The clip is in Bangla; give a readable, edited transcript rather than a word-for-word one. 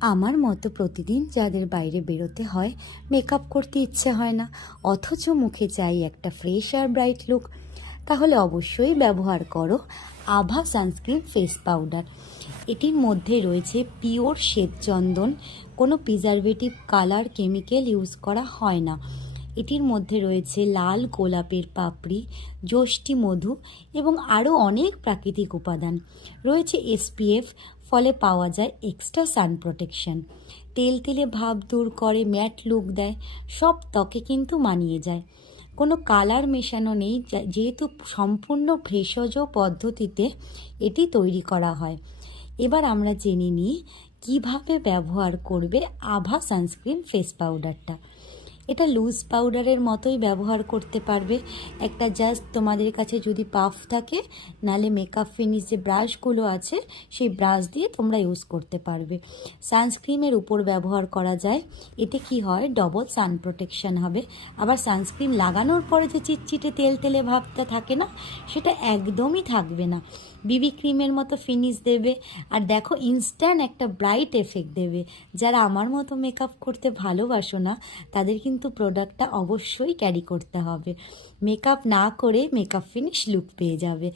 আমার মতো প্রতিদিন যাদের বাইরে বেরোতে হয়, মেকআপ করতে ইচ্ছে হয় না, অথচ মুখে চাই একটা ফ্রেশ আর ব্রাইট লুক, তাহলে অবশ্যই ব্যবহার করো আভা সানস্ক্রিন ফেস পাউডার। এটির মধ্যে রয়েছে পিওর শ্বেতচন্দন, কোনো প্রিজারভেটিভ কালার কেমিক্যাল ইউজ করা হয় না। এটির মধ্যে রয়েছে লাল গোলাপের পাপড়ি, যষ্টি মধু এবং আরও অনেক প্রাকৃতিক উপাদান। রয়েছে এসপিএফ, ফলে পাওয়া যায় এক্সট্রা সান প্রোটেকশন। তেলতেলে ভাব দূর করে, ম্যাট লুক দেয়, সব ত্বকে কিন্তু মানিয়ে যায়। কোনো কালার মেশানো নেই, যেহেতু সম্পূর্ণ ভেষজ পদ্ধতিতে এটি তৈরি করা হয়। এবার আমরা জেনে নিই কীভাবে ব্যবহার করবে আভা সানস্ক্রিন ফেস পাউডারটা। এটা লুজ পাউডারের মতোই ব্যবহার করতে পারবে। একটা জাস্ট তোমাদের কাছে যদি পাফ থাকে, নালে মেকআপ ফিনিশ যে ব্রাশগুলো আছে সেই ব্রাশ দিয়ে তোমরা ইউজ করতে পারবে। সানস্ক্রিনের উপর ব্যবহার করা যায়। এতে কি হয়, ডবল সান প্রোটেকশন হবে। আবার সানস্ক্রিন লাগানোর পরে যে চিটচিটে তেল তেলে ভাবটা থাকে না, সেটা একদমই থাকবে না। বিবি ক্রিমের মতো ফিনিশ দেবে, আর দেখো ইনস্ট্যান্ট একটা ব্রাইট এফেক্ট দেবে। যারা আমার মতো মেকআপ করতে ভালোবাসো না, তাদের কিন্তু প্রোডাক্টটা অবশ্যই ক্যারি করতে হবে। মেকআপ না করে মেকআপ ফিনিশ লুক পেয়ে যাবে।